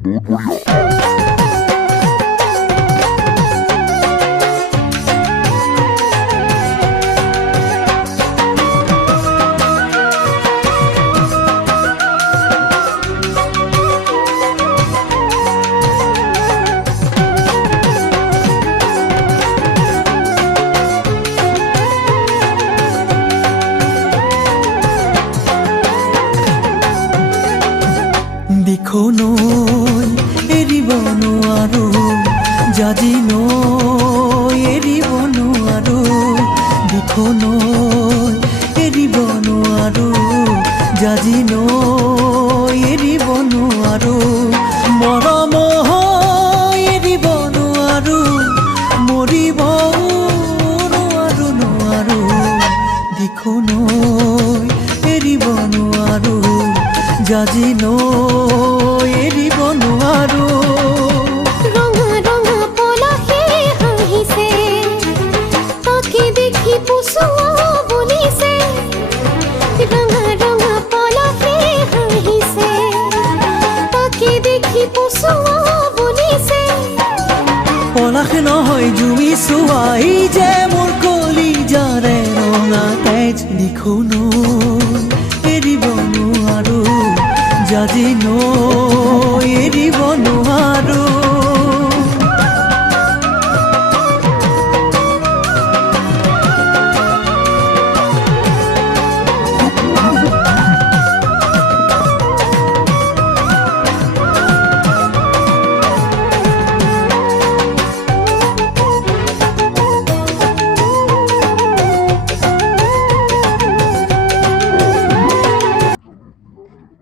বহুত বঢ়িয়া। দেখো নৈ এৰিব নোৱাৰো, জাজি নৈ এৰিব নোৱাৰো। দেখো নৈ এৰিব নোৱাৰো, জাজি নৈ এৰিব নোৱাৰো। মৰম এৰিব নোৱাৰো, মৰিব নোৱাৰো নোৱাৰো। দেখো নৈ এৰিব নোৱাৰো, জাজি নৈ এৰিব নোৱাৰো। ৰঙা ৰঙা পলাশে হাঁহিছে, তাকে দেখি পুচুৱা বুলিছে। ৰঙা ৰঙা পলাশে হাঁহিছে, তাকে দেখি পুচুৱা বুলিছে। পলাশ নহয় জুমি চোৱাই যে মোৰ কলিজাৰে ৰঙা তেজ। দেখো নৈ এৰিব নোৱাৰো, জাজি নৈ এৰিব নোৱাৰো।